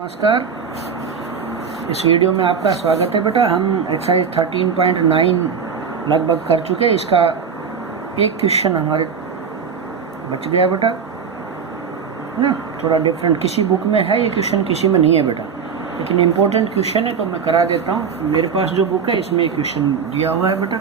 नमस्कार। इस वीडियो में आपका स्वागत है बेटा। हम एक्सरसाइज 13.9 लगभग कर चुके हैं। इसका एक क्वेश्चन हमारे बच गया बेटा, ना थोड़ा डिफरेंट, किसी बुक में है ये क्वेश्चन, किसी में नहीं है बेटा, लेकिन इम्पोर्टेंट क्वेश्चन है तो मैं करा देता हूँ। मेरे पास जो बुक है इसमें एक क्वेश्चन दिया हुआ है बेटा।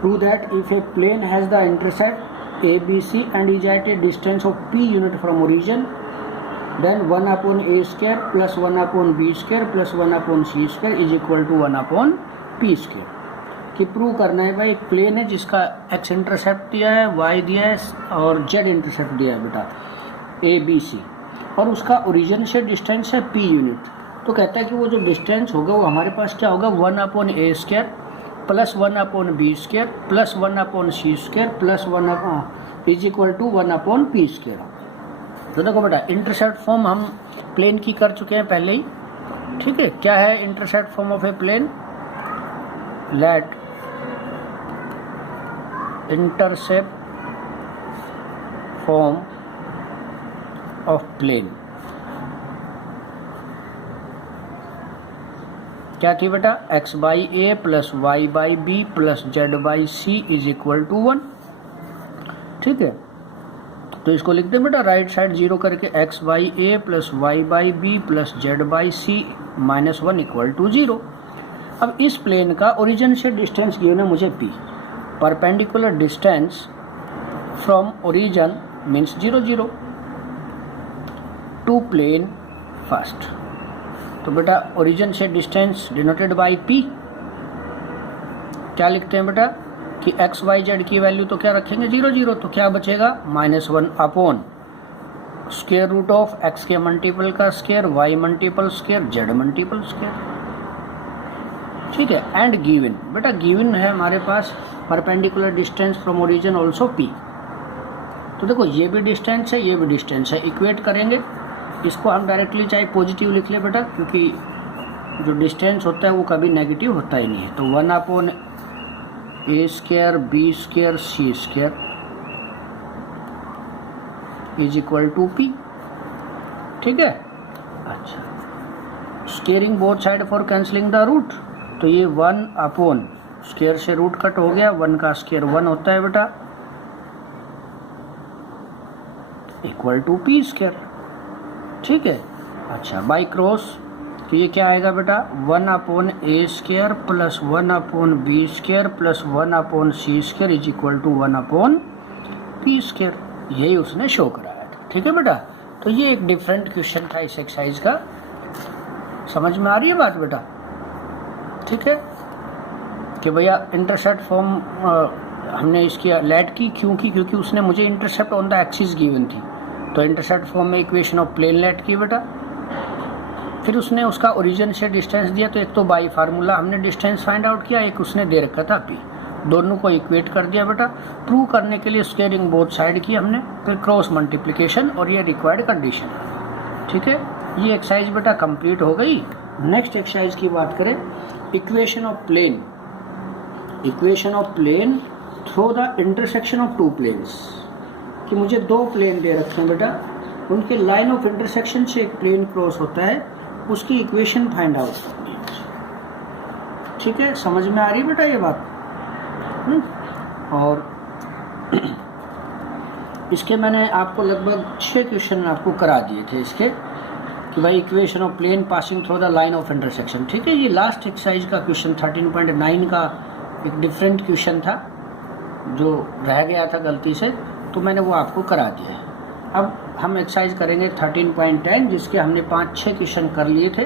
Prove that if a plane has the intercept ABC and is at a distance of P unit from origin, then 1 upon A square plus 1 upon B square plus 1 upon C square is equal to 1 upon P square। कि prove करना है भाई, एक plane है जिसका x intercept दिया है, y दिया है और z इंटरसेप्ट दिया है बेटा ABC, और उसका ओरिजिन से डिस्टेंस है P यूनिट। तो कहता है कि वो जो डिस्टेंस होगा वो हमारे पास क्या होगा, 1 upon A square plus 1 upon B square plus 1 upon C square plus 1 is equal to 1 upon P square. तो देखो बेटा, इंटरसेप्ट फॉर्म हम प्लेन की कर चुके हैं पहले ही, ठीक है। क्या है intercept form of a plane? Let intercept form of plane क्या थी बेटा? x by a plus y by b plus z by c is equal to 1, ठीक है। तो इसको लिख दे बेटा, राइट साइड जीरो करके x by a plus y by b plus z by c minus 1 equal to 0। अब इस प्लेन का ओरिजिन से डिस्टेंस गिवन है मुझे p, perpendicular distance from origin means 0 0 to plane first. तो बेटा ओरिजिन से डिस्टेंस डिनोटेड बाई p, क्या लिखते हैं बेटा कि x y z की वैल्यू तो क्या रखेंगे 0 0, तो क्या बचेगा -1 upon square root of x के मल्टीपल का square, y multiple square, z multiple square, ठीक है। एंड गिवन, बेटा गिवन है हमारे पास perpendicular distance from origin also p। तो देखो ये भी डिस्टेंस है, ये भी डिस्टेंस है, इक्वेट करेंगे इसको हम डायरेक्टली, चाहे पॉजिटिव लिख ले बेटा, क्योंकि जो डिस्टेंस होता है वो कभी नेगेटिव होता ही नहीं है। तो 1 upon a square b square c square is equal to p, ठीक है। अच्छा, squaring both side for cancelling the root, तो ये 1 अपॉन स्क्वायर से रूट कट हो गया, 1 का स्क्वायर 1 होता है बेटा, इक्वल टू पी स्क्वायर, ठीक है। अच्छा, बाई क्रॉस, तो ये क्या आएगा बेटा 1 upon a square plus 1 upon b square plus 1 upon c square is equal to 1 upon p square. यही उसने शो कराया था, ठीक है बेटा। तो ये एक डिफरेंट क्वेश्चन था इस एक्सरसाइज का। समझ में आ रही है बात बेटा? ठीक है कि भैया इंटरसेप्ट फॉर्म हमने इसकी लेट की क्यों की, क्योंकि उसने मुझे intercept on the axis given थी। तो इंटरसेप्ट फॉर्म में इक्वेशन ऑफ प्लेन लेट की बेटा, फिर उसने उसका ओरिजिन से डिस्टेंस दिया, तो एक तो बाई फार्मूला हमने डिस्टेंस फाइंड आउट किया, एक उसने दे रखा था p, दोनों को इक्वेट कर दिया बेटा। प्रूव करने के लिए स्क्वेयरिंग बोथ साइड की हमने, फिर क्रॉस मल्टीप्लिकेशन, और ये रिक्वायर्ड कंडीशन, ठीक है। ये एक्सरसाइज बेटा कंप्लीट हो गई। नेक्स्ट एक्सरसाइज की बात करें, equation of plane. Equation of plane through the intersection of two planes, कि मुझे दो प्लेन दे रखे हैं बेटा, उनके लाइन ऑफ इंटरसेक्शन से एक प्लेन क्रॉस होता है, उसकी इक्वेशन फाइंड आउट करनी है, ठीक है। समझ में आ रही है बेटा ये बात? और इसके मैंने आपको लगभग 6 क्वेश्चन आपको करा दिए थे इसके, कि भाई equation of plane passing through the line of intersection, ठीक है। ये लास्ट एक्सरसाइज का क्वेश्चन 13.9 का एक डिफरेंट क्वेश्चन था जो रह गया था गलती से, तो मैंने वो आपको करा दिया है। अब हम एक्सरसाइज करेंगे 13.10, जिसके हमने 5-6 क्वेश्चन कर लिए थे,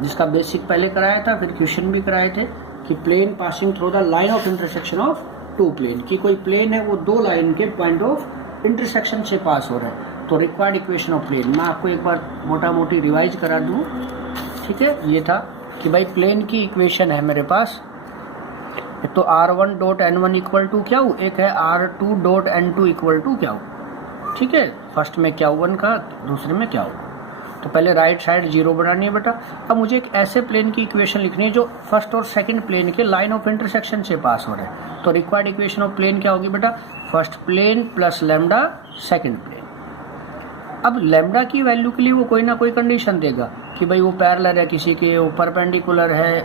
जिसका बेसिक पहले कराया था, फिर क्वेश्चन भी कराए थे कि plane passing through the line of intersection of two plane, कि कोई प्लेन है वो दो लाइन के पॉइंट ऑफ इंटरसेक्शन से पास हो रहा है, तो रिक्वायर्ड इक्वेशन ऑफ प्लेन। मैं आपको एक बार मोटा मोटी रिवाइज करा दूँ, ठीक है। ये था कि भाई प्लेन की इक्वेशन है मेरे पास, तो r1 dot n1 equal to क्या हो, एक है r2 dot n2 equal to क्या हो, ठीक है। फर्स्ट में क्या हो 1 का, दूसरे में क्या हो, तो पहले राइट साइड 0 बनानी है बेटा। अब मुझे एक ऐसे प्लेन की इक्वेशन लिखनी है जो फर्स्ट और सेकंड प्लेन के लाइन ऑफ इंटरसेक्शन से पास हो रहे हैं, तो रिक्वायर्ड इक्वेशन ऑफ प्लेन क्या होगी बेटा, first plane plus lambda second plane, अब लैम्डा की वैल्यू के लिए वो कोई ना कोई कंडीशन देगा कि भाई वो पैरेलल है किसी के, वो परपेंडिकुलर है,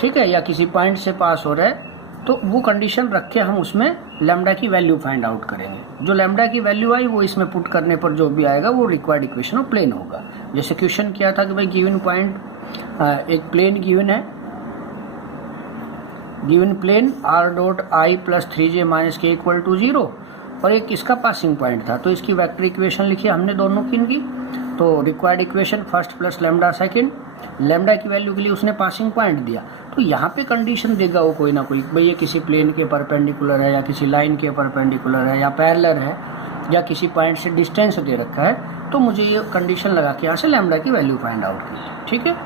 ठीक है, या किसी पॉइंट से पास हो रहा है, तो वो कंडीशन रख के हम उसमें लैम्डा की वैल्यू फाइंड आउट करेंगे। जो लैम्डा की वैल्यू आई वो इसमें पुट करने पर जो भी आएगा वो रिक्वायर्ड इक्वेशन ऑफ प्लेन होगा। जैसे क्वेश्चन किया था कि भाई गिवन पॉइंट, एक प्लेन गिवन है, given plane r dot i plus 3j minus k equal to 0, और एक इसका पासिंग पॉइंट था, तो इसकी वेक्टर इक्वेशन लिखी हमने दोनों की। तो required equation first plus lambda second, lambda की वैल्यू के लिए उसने पासिंग पॉइंट दिया, तो यहाँ पे कंडीशन देगा वो कोई ना कोई, भाई ये किसी प्लेन के परपेंडिकुलर है, या किसी लाइन के परपेंडिकुलर है, या पैरेलल है, या किसी पॉइंट से डिस्टेंस दे रखा है, तो मुझे ये कंडीशन लगा के यहाँ से लैम्डा की वैल्यू फाइंड आउट की। ठीक है,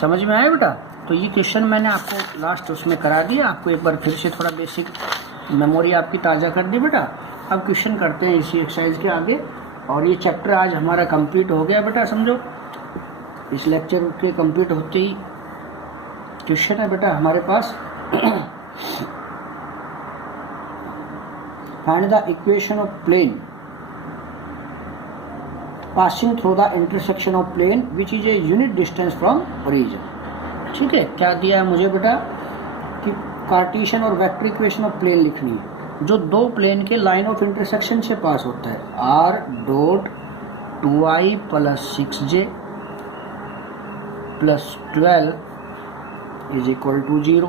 समझ में आया बेटा? तो ये क्वेश्चन मैंने आपको लास्ट उसमें करा दिया, आपको एक बार फिर से थोड़ा बेसिक मेमोरी आपकी ताज़ा कर दी बेटा। अब क्वेश्चन करते हैं इसी एक्सरसाइज के आगे, और ये चैप्टर आज हमारा कंप्लीट हो गया बेटा, समझो। इस लेक्चर के कंप्लीट होते ही क्वेश्चन है बेटा हमारे पास, find the equation of plane passing through the intersection of plane which is a unit distance from origin. ठीक है, क्या दिया है मुझे बेटा कि कार्टेशियन और वेक्टर इक्वेशन ऑफ प्लेन लिखनी है जो दो प्लेन के लाइन ऑफ इंटरसेक्शन से पास होता है। r dot 2i plus 6j plus 12 is equal to 0,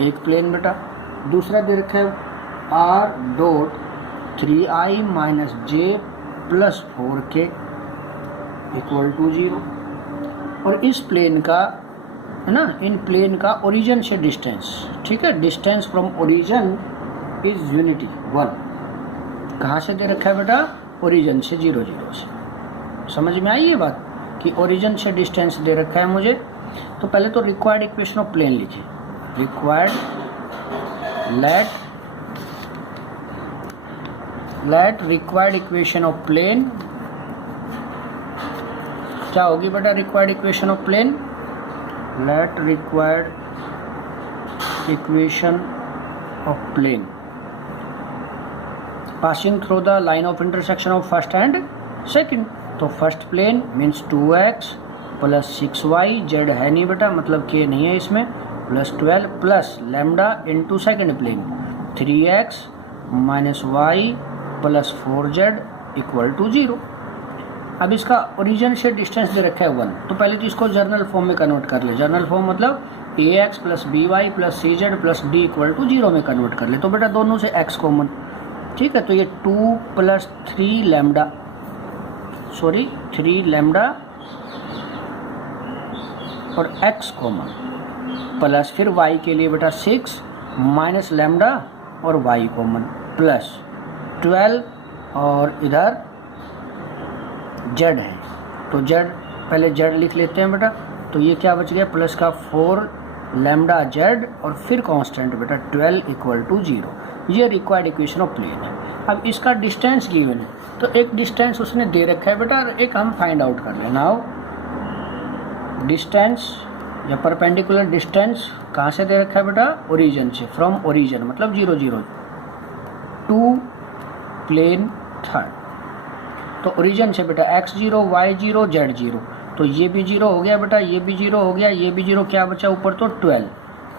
एक प्लेन बेटा। दूसरा दे रखा है r dot 3i minus j plus 4k equal to 0, और इस प्लेन का है ना, इन प्लेन का ओरिजिन से डिस्टेंस, ठीक है, distance from origin is unity 1। कहाँ से दे रखा है बेटा? ओरिजिन से, 0 0 से। समझ में आई ये बात कि ओरिजिन से डिस्टेंस दे रखा है मुझे। तो पहले तो रिक्वायर्ड इक्वेशन ऑफ प्लेन लिखे, required let required equation of plane क्या होगी बेटा? Required equation of plane, let required equation of plane passing through the line of intersection of first and second. तो first plane means 2x plus 6y, z है नहीं बेटा, मतलब k नहीं है इसमें, plus 12 plus lambda into second plane 3x minus y plus 4z equal to 0। अब इसका ओरिजिन से डिस्टेंस दे रखा है 1, तो पहले तो इसको जर्नल फॉर्म में कन्वर्ट कर ले। जर्नल फॉर्म मतलब ax plus by plus cz plus d equal to 0 में कन्वर्ट कर ले। तो बेटा दोनों से x कॉमन, ठीक है, तो ये 2 प्लस 3 लैम्डा, सॉरी 3 लैम्डा और x कॉमन, प्लस फिर y के लिए बेटा 6 माइनस लैम्डा और y कॉमन, प्लस 12 और इधर z है, तो z पहले z लिख लेते हैं बेटा। तो ये क्या बच गया? प्लस का 4 लैम्डा z और फिर कांस्टेंट बेटा 12 इक्वल टू 0। ये रिक्वायर्ड इक्वेशन ऑफ प्लेन है। अब इसका डिस्टेंस गिवन है, तो एक डिस्टेंस उसने दे रखा है बेटा, एक हम फाइंड आउट कर लेना। नाउ डिस्टेंस या परपेंडिकुलर डिस्टेंस कहाँ से दे रखा है बेटा? ओरिजिन से, फ्रॉम ओरिजिन मतलब 0 0 टू प्लेन थर्ड। तो ओरिजिन से बेटा x0 y0 z0, तो ये भी 0 हो गया बेटा, ये भी 0 हो गया, ये भी 0, क्या बचा ऊपर? तो 12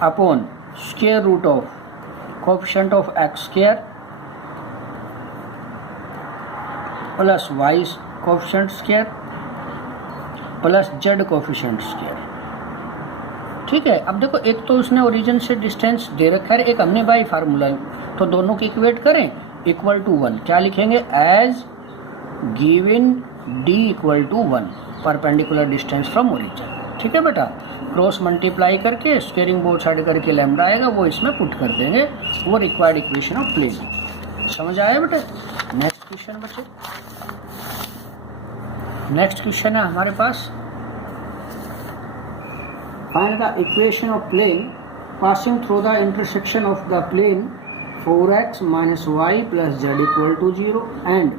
upon square root of coefficient of x square plus y coefficient square plus z coefficient square. ठीक है, अब देखो एक तो उसने ओरिजिन से डिस्टेंस दे रखा है, एक हमने बाई फार्मूला, तो दोनों की इक्वेट करें इक्वल टू 1। क्या लिखेंगे? As given d equal to 1 perpendicular distance from origin. ठीक है बेटा, क्रॉस मल्टीप्लाई करके स्क्वेयरिंग बोथ साइड करके लैम्डा आएगा, वो इसमें पुट कर देंगे, वो रिक्वायर्ड इक्वेशन ऑफ प्लेन। समझ आया बेटा? नेक्स्ट क्वेश्चन बच्चे, नेक्स्ट क्वेश्चन है हमारे पास, find the equation of plane passing through the intersection of the plane 4x minus y plus z equal to 0 and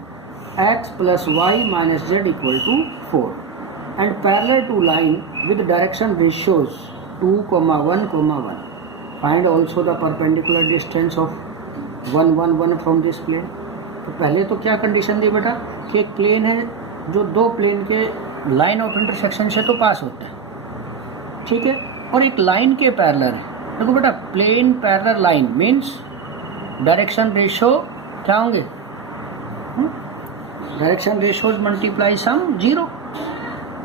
x plus y minus z equal to 4 and parallel to line with direction ratios 2, 1, 1. Find also the perpendicular distance of 1, 1, 1 from this plane. तो पहले तो क्या condition दी बेटा कि एक plane है जो दो प्लेन के लाइन ऑफ इंटरसेक्शन से तो पास होते हैं, ठीक है, और एक लाइन के पैरेलल है। देखो बेटा plane parallel line means direction ratio क्या होंगे, direction ratios multiply sum zero,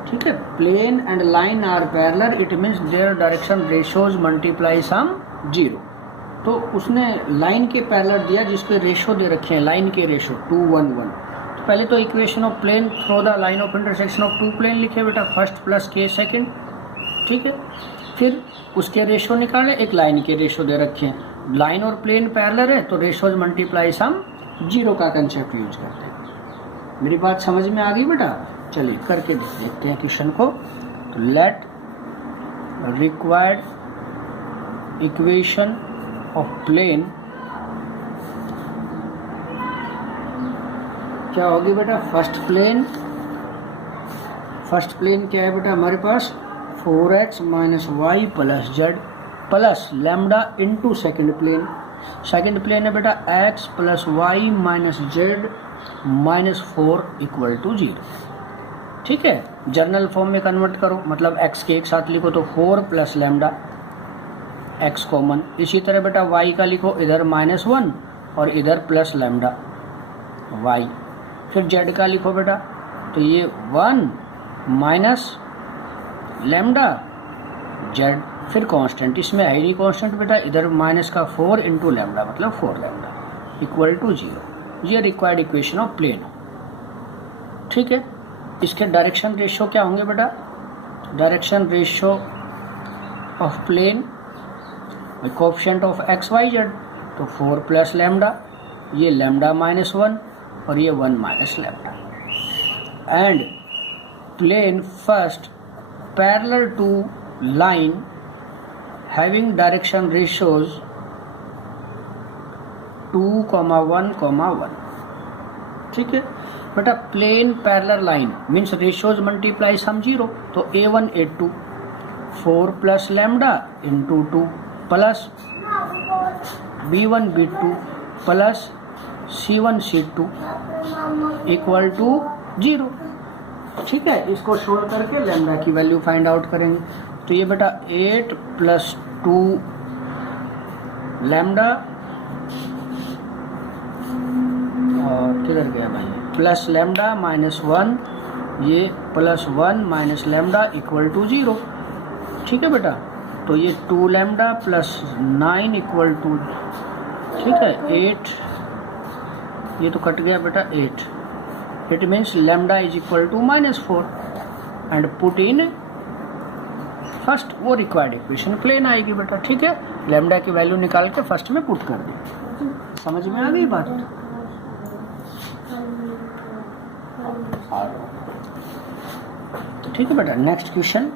ठीक है। Plane and line are parallel, it means their direction ratios multiply sum zero. तो उसने लाइन के पैरेलल दिया जिसके रेशो दे रखे हैं, लाइन के रेशो 2 1 1। तो पहले तो equation of plane through the line of intersection of two plane लिखे बेटा, फर्स्ट प्लस के सेकंड, ठीक है। फिर उसके रेशो निकाले, एक लाइन के रेशो दे रखे हैं, लाइन और प्लेन पैरेलल है तो रेशोज मल्टीप्लाई सम जीरो का कंसेप्ट यूज करते हैं। मेरी बात समझ में आ गई बेटा? चलिए करके देखते हैं क्वेश्चन को। तो let required equation of plane क्या होगी बेटा, फर्स्ट प्लेन क्या है बेटा हमारे पास 4x minus y plus z plus lambda into second plane है बेटा x plus y minus z minus 4 equal to 0, ठीक है। जर्नल फॉर्म में कन्वर्ट करो, मतलब x के एक साथ लिखो तो 4 प्लस लैम्डा, x कॉमन। इसी तरह बेटा y का लिखो, इधर -1 और इधर प्लस लैम्डा y। फिर z का लिखो बेटा, तो ये 1 माइनस लैम्डा z, फिर कांस्टेंट, इसमें है ही नहीं कांस्टेंट बेटा, इधर माइनस का 4 इंटू लैम्डा मतलब 4 लैम्डा इक्वल टू 0। ये रिक्वायर्ड इक्वेशन ऑफ प्लेन, ठीक है। इसके डायरेक्शन रेशियो क्या होंगे बेटा, direction ratio of plane coefficient of x y z, तो 4 प्लस लैम्डा, ये लैम्डा -1 और ये 1 minus lambda. And plane first parallel to line having direction ratios 2,1,1, ठीक है बेटा। Plane parallel line means ratios multiply sum 0, तो a1 a2 4 plus lambda into 2 plus b1 b2 plus c1 c2 equal to 0, ठीक है। इसको solve करके lambda की value find out करेंगे। तो ये बेटा 8 प्लस 2 लैम्डा और किधर गया भाई, प्लस लैम्डा -1, ये plus 1 minus lambda equal to 0, ठीक है बेटा। तो ये 2 लैम्डा प्लस 9 इक्वल टू, ठीक है 8, ये तो कट गया बेटा 8, it means lambda is equal to -4 and put in first, वो रिक्वायर्ड इक्वेशन प्लेन आएगी बेटा, ठीक है। लैम्डा की वैल्यू निकाल के फर्स्ट में पुट कर दी। समझ में आ गई बात? ठीक है बेटा। Next question,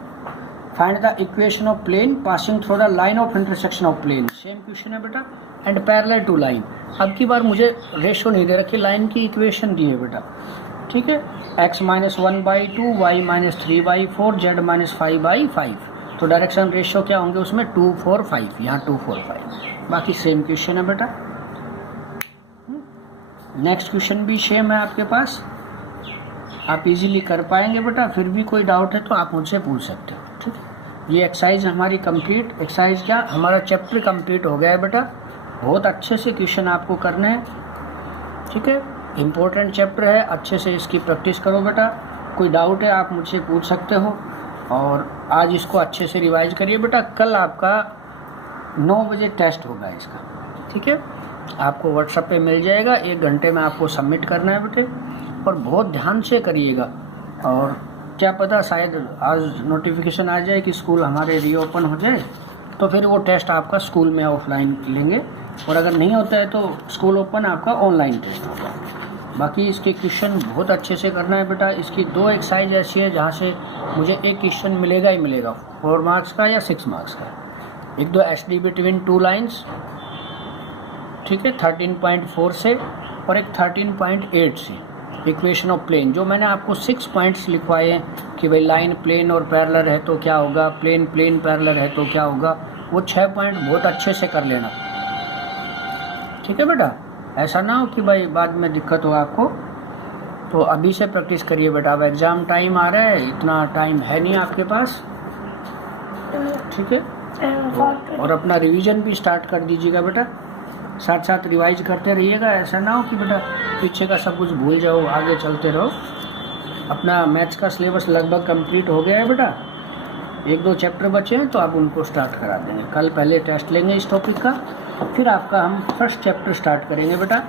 find the equation of plane passing through the line of intersection of plane. Same question है बेटा, एंड पैरेलल टू लाइन। अब की बार मुझे रेशो नहीं दे रखी, लाइन की इक्वेशन दी है बेटा, ठीक है। x -1/2, y -3/4, z -5/5। तो डायरेक्शन रेशियो क्या होंगे उसमें 2 4 5, यहाँ 2 4 5। बाकी सेम क्वेश्चन है बेटा। नेक्स्ट क्वेश्चन भी सेम है आपके पास, आप इजीली कर पाएंगे बेटा। फिर भी कोई डाउट है तो आप मुझसे पूछ सकते हो, ठीक है। ये एक्सरसाइज हमारी कंप्लीट, एक्सरसाइज क्या, हमारा चैप्टर कंप्लीट हो गया है बेटा। बहुत अच्छे से क्वेश्चन आपको करने हैं, ठीक है। इम्पोर्टेंट चैप्टर है, अच्छे से इसकी प्रैक्टिस करो बेटा। कोई डाउट है आप मुझसे पूछ सकते हो, और आज इसको अच्छे से रिवाइज करिए बेटा। कल आपका 9 बजे टेस्ट होगा इसका, ठीक है। आपको व्हाट्सएप पे मिल जाएगा, 1 घंटे में आपको सबमिट करना है बेटे, और बहुत ध्यान से करिएगा। और क्या पता शायद आज नोटिफिकेशन आ जाए कि स्कूल हमारे रीओपन हो जाए, तो फिर वो टेस्ट आपका स्कूल में ऑफलाइन लेंगे, और अगर नहीं होता है तो स्कूल ओपन आपका ऑनलाइन टेस्ट होगा। बाकी इसके क्वेश्चन बहुत अच्छे से करना है बेटा। इसकी 2 एक्सरसाइज ऐसी है जहाँ से मुझे एक क्वेश्चन मिलेगा ही मिलेगा, 4 मार्क्स का या 6 मार्क्स का। एक दो एसडी बिटवीन 2 लाइन्स, ठीक है, 13.4 से, और एक 13.8 से इक्वेशन ऑफ प्लेन। जो मैंने आपको 6 पॉइंट्स लिखवाए हैं कि भाई लाइन प्लेन और पैरेलल है तो क्या होगा, प्लेन प्लेन पैरेलल है तो क्या होगा, वो 6 पॉइंट बहुत अच्छे से कर लेना, ठीक है बेटा। ऐसा ना हो कि भाई बाद में दिक्कत हो आपको। तो अभी से प्रैक्टिस करिए बेटा, अब एग्ज़ाम टाइम आ रहा है, इतना टाइम है नहीं आपके पास, ठीक है। तो और अपना रिवीजन भी स्टार्ट कर दीजिएगा बेटा, साथ साथ रिवाइज करते रहिएगा। ऐसा ना हो कि बेटा पीछे का सब कुछ भूल जाओ, आगे चलते रहो। अपना मैथ्स का सिलेबस लगभग कंप्लीट हो गया है बेटा, 1-2 चैप्टर बचे हैं तो आप उनको स्टार्ट करा देंगे। कल पहले टेस्ट लेंगे इस टॉपिक का, फिर आपका हम फर्स्ट चैप्टर स्टार्ट करेंगे बेटा,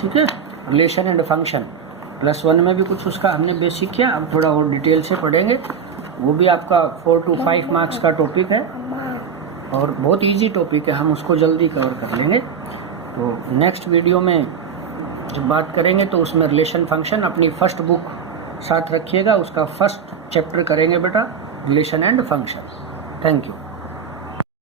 ठीक है। रिलेशन एंड फंक्शन +1 में भी कुछ उसका हमने बेसिक किया, अब थोड़ा और डिटेल से पढ़ेंगे। वो भी आपका 4 to 5 मार्क्स का टॉपिक है और बहुत इजी टॉपिक है, हम उसको जल्दी कवर कर लेंगे। तो नेक्स्ट वीडियो में जब बात करेंगे तो उसमें रिलेशन फंक्शन अपनी फर्स्ट बुक साथ रखिएगा, उसका फर्स्ट चैप्टर करेंगे बेटा, relation and function. Thank you.